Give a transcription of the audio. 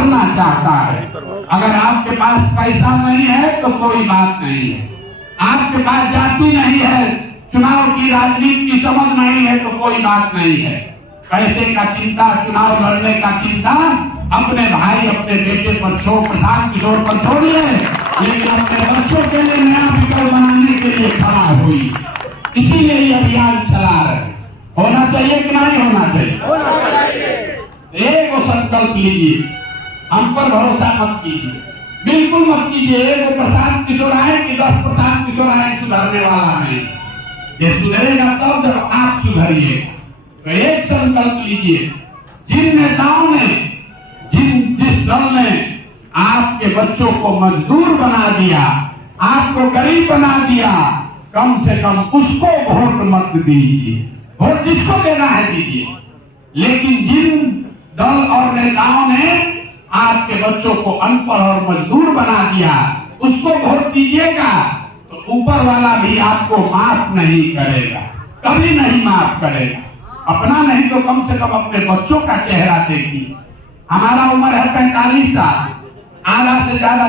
सुधारना चाहता है। अगर आपके पास पैसा नहीं है तो कोई बात नहीं है, आपके पास जाति नहीं है, चुनाव की राजनीति की समझ नहीं है तो कोई बात नहीं है। पैसे का चिंता, चुनाव लड़ने का चिंता अपने भाई अपने बेटे पर छोड़, प्रशांत किशोर पर छोड़िए, लेकिन अपने बच्चों के लिए नया विकल्प बनाने के लिए खड़ा हुई। इसीलिए ये अभियान चला रहे। होना चाहिए कि नहीं होना चाहिए? एक संकल्प लीजिए, हम पर भरोसा मत कीजिए, बिल्कुल मत कीजिए। एक प्रशांत किशोर आए कि 10 प्रशांत किशोर आए, सुधरने वाला नहीं। ये सुधरेगा तब जब आप सुधरिए। तो एक संकल्प लीजिए, जिन नेताओं ने, जिस दल ने आपके बच्चों को मजदूर बना दिया, आपको गरीब बना दिया, कम से कम उसको वोट मत दीजिए। वोट जिसको देना है दीजिए, लेकिन जिन दल और नेताओं ने आपके बच्चों को अनपढ़ और मजदूर बना दिया, उसको वोट दीजिएगा तो ऊपर वाला भी आपको माफ नहीं करेगा, कभी नहीं माफ करेगा। अपना नहीं तो कम से कम अपने बच्चों का चेहरा देखिए। हमारा उम्र है 45 साल, आधा से ज्यादा